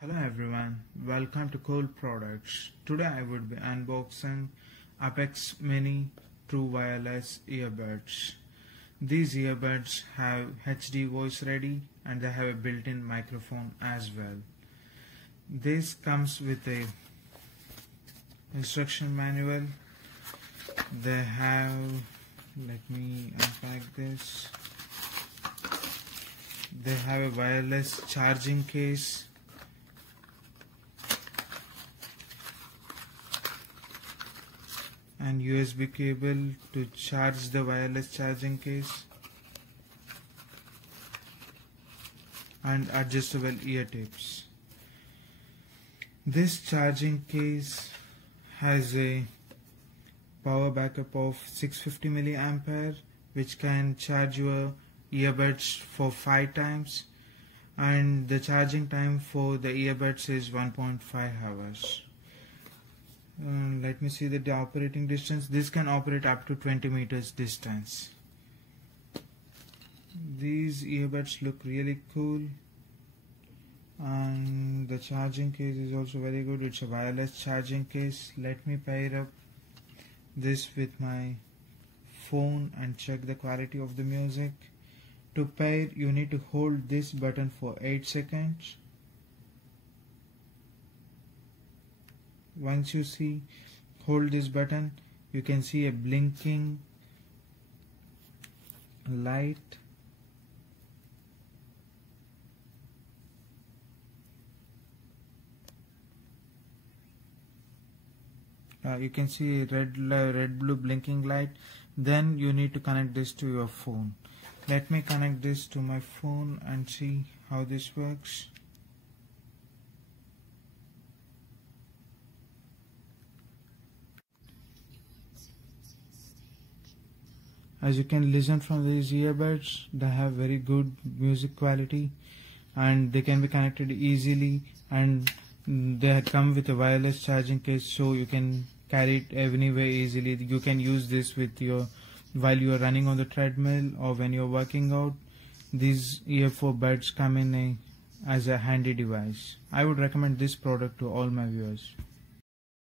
Hello everyone, welcome to Cool Products. Today I would be unboxing APEKX Mini TruWireless earbuds. These earbuds have HD voice ready and they have a built-in microphone as well. This comes with a instruction manual. They have, let me unpack this. They have a wireless charging case. And USB cable to charge the wireless charging case, and adjustable ear tips. This charging case has a power backup of 650 milliampere, which can charge your earbuds for 5 times, and the charging time for the earbuds is 1.5 hours. Let me see the operating distance. This can operate up to 20 meters distance. These earbuds look really cool, and the charging case is also very good. It's a wireless charging case. Let me pair up this with my phone and check the quality of the music. To pair, you need to hold this button for 8 seconds. Once you hold this button, you can see a blinking light. You can see a red blue blinking light. Then you need to connect this to your phone. Let me connect this to my phone and see how this works. As you can listen from these earbuds, they have very good music quality and they can be connected easily, and they come with a wireless charging case, so you can carry it anywhere easily. You can use this with while you are running on the treadmill or when you are working out. These earbuds come in as a handy device. I would recommend this product to all my viewers.